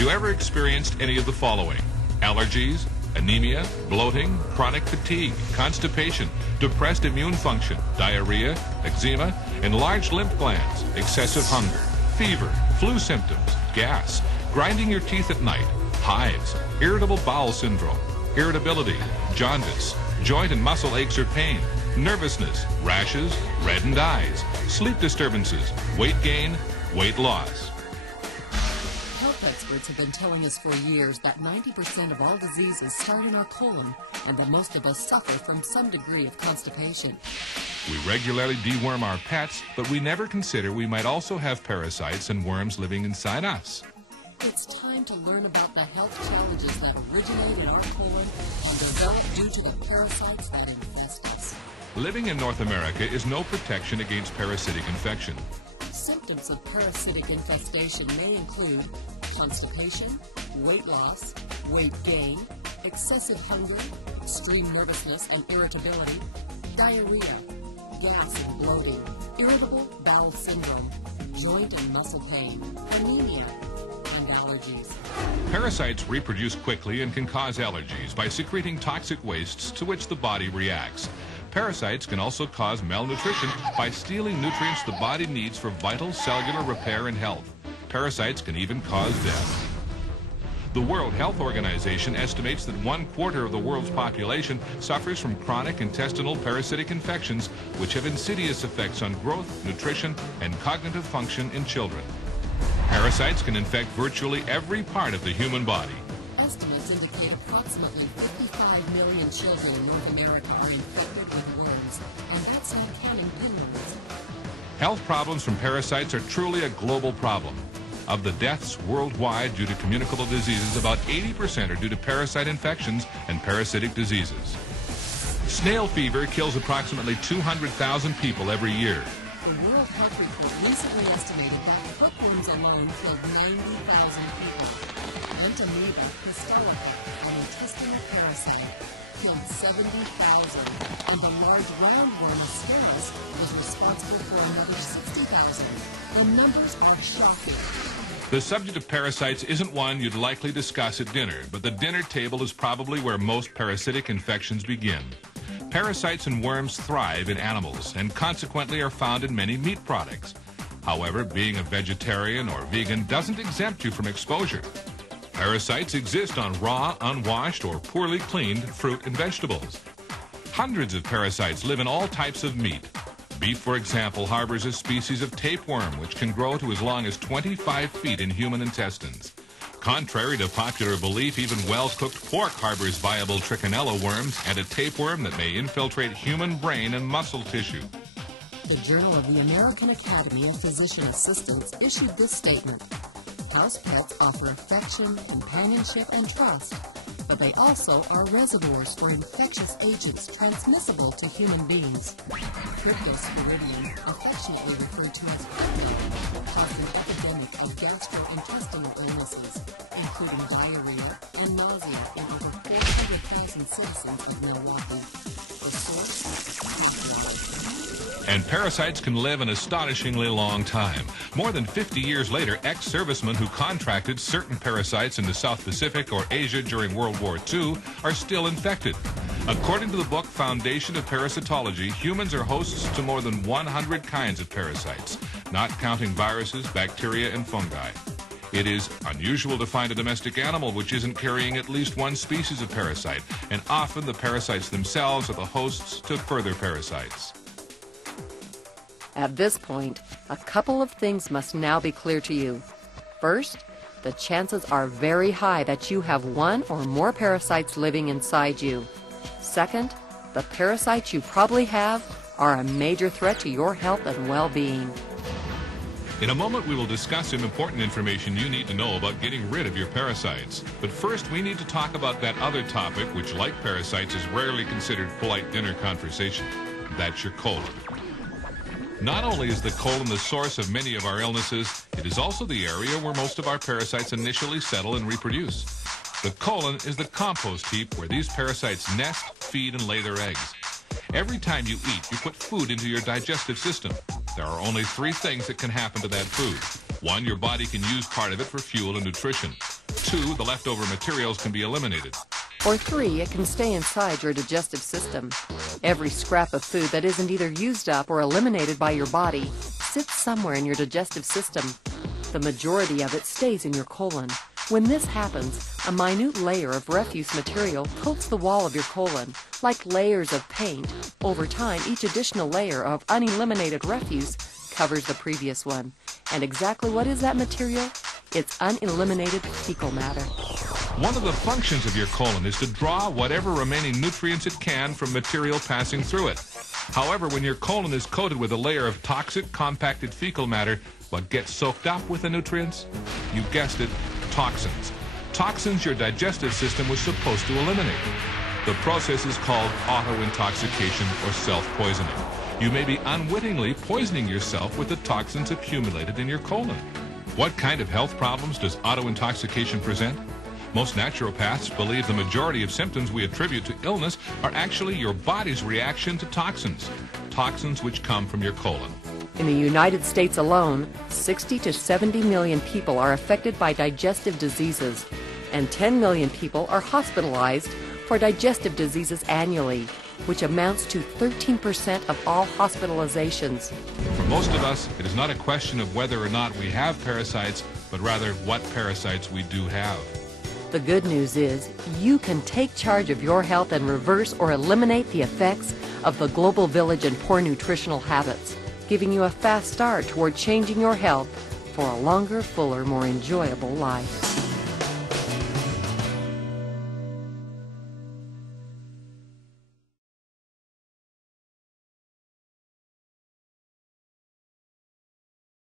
Have you ever experienced any of the following? Allergies, anemia, bloating, chronic fatigue, constipation, depressed immune function, diarrhea, eczema, enlarged lymph glands, excessive hunger, fever, flu symptoms, gas, grinding your teeth at night, hives, irritable bowel syndrome, irritability, jaundice, joint and muscle aches or pain, nervousness, rashes, reddened eyes, sleep disturbances, weight gain, weight loss. Health experts have been telling us for years that 90% of all diseases start in our colon and that most of us suffer from some degree of constipation. We regularly deworm our pets, but we never consider we might also have parasites and worms living inside us. It's time to learn about the health challenges that originate in our colon and develop due to the parasites that infest us. Living in North America is no protection against parasitic infection. Symptoms of parasitic infestation may include constipation, weight loss, weight gain, excessive hunger, extreme nervousness and irritability, diarrhea, gas and bloating, irritable bowel syndrome, joint and muscle pain, anemia, and allergies. Parasites reproduce quickly and can cause allergies by secreting toxic wastes to which the body reacts. Parasites can also cause malnutrition by stealing nutrients the body needs for vital cellular repair and health. Parasites can even cause death. The World Health Organization estimates that 1/4 of the world's population suffers from chronic intestinal parasitic infections, which have insidious effects on growth, nutrition, and cognitive function in children. Parasites can infect virtually every part of the human body. Estimates indicate approximately 55 million children in North America are infected with worms, and that's not counting pinworms. Health problems from parasites are truly a global problem. Of the deaths worldwide due to communicable diseases, about 80% are due to parasite infections and parasitic diseases. Snail fever kills approximately 200,000 people every year. The World Health Report recently estimated that hookworms alone killed 90,000 people. Entamoeba histelica, an intestinal parasite, killed 70,000, and the large roundworm Ascaris was responsible for another 60,000. The numbers are shocking. The subject of parasites isn't one you'd likely discuss at dinner, but the dinner table is probably where most parasitic infections begin. Parasites and worms thrive in animals and consequently are found in many meat products. However, being a vegetarian or vegan doesn't exempt you from exposure. Parasites exist on raw, unwashed, or poorly cleaned fruit and vegetables. Hundreds of parasites live in all types of meat. Beef, for example, harbors a species of tapeworm which can grow to as long as 25 feet in human intestines. Contrary to popular belief, even well-cooked pork harbors viable trichinella worms and a tapeworm that may infiltrate human brain and muscle tissue. The Journal of the American Academy of Physician Assistants issued this statement: house pets offer affection, companionship, and trust, but they also are reservoirs for infectious agents transmissible to human beings. Cryptosporidium, affectionately referred to as crypto, caused an epidemic of gastrointestinal illnesses, including diarrhea and nausea in over 400,000 citizens of Milwaukee. The source? And parasites can live an astonishingly long time. More than 50 years later, ex-servicemen who contracted certain parasites in the South Pacific or Asia during World War II are still infected. According to the book Foundation of Parasitology, humans are hosts to more than 100 kinds of parasites, not counting viruses, bacteria, and fungi. It is unusual to find a domestic animal which isn't carrying at least one species of parasite, and often the parasites themselves are the hosts to further parasites. At this point, a couple of things must now be clear to you. First, the chances are very high that you have one or more parasites living inside you. Second, the parasites you probably have are a major threat to your health and well-being. In a moment, we will discuss some important information you need to know about getting rid of your parasites. But first, we need to talk about that other topic, which, like parasites, is rarely considered polite dinner conversation. That's your colon. Not only is the colon the source of many of our illnesses, it is also the area where most of our parasites initially settle and reproduce. The colon is the compost heap where these parasites nest, feed, and lay their eggs. Every time you eat, you put food into your digestive system. There are only 3 things that can happen to that food. 1, your body can use part of it for fuel and nutrition. 2, the leftover materials can be eliminated. Or 3, it can stay inside your digestive system. Every scrap of food that isn't either used up or eliminated by your body sits somewhere in your digestive system. The majority of it stays in your colon. When this happens, a minute layer of refuse material coats the wall of your colon, like layers of paint. Over time, each additional layer of uneliminated refuse covers the previous one. And exactly what is that material? It's uneliminated fecal matter. One of the functions of your colon is to draw whatever remaining nutrients it can from material passing through it. However, when your colon is coated with a layer of toxic, compacted fecal matter, what gets soaked up with the nutrients? You guessed it, toxins. Toxins your digestive system was supposed to eliminate. The process is called auto-intoxication or self-poisoning. You may be unwittingly poisoning yourself with the toxins accumulated in your colon. What kind of health problems does auto-intoxication present? Most naturopaths believe the majority of symptoms we attribute to illness are actually your body's reaction to toxins, toxins which come from your colon. In the United States alone, 60 to 70 million people are affected by digestive diseases, and 10 million people are hospitalized for digestive diseases annually, which amounts to 13% of all hospitalizations. For most of us, it is not a question of whether or not we have parasites, but rather what parasites we do have. The good news is you can take charge of your health and reverse or eliminate the effects of the global village and poor nutritional habits, giving you a fast start toward changing your health for a longer, fuller, more enjoyable life.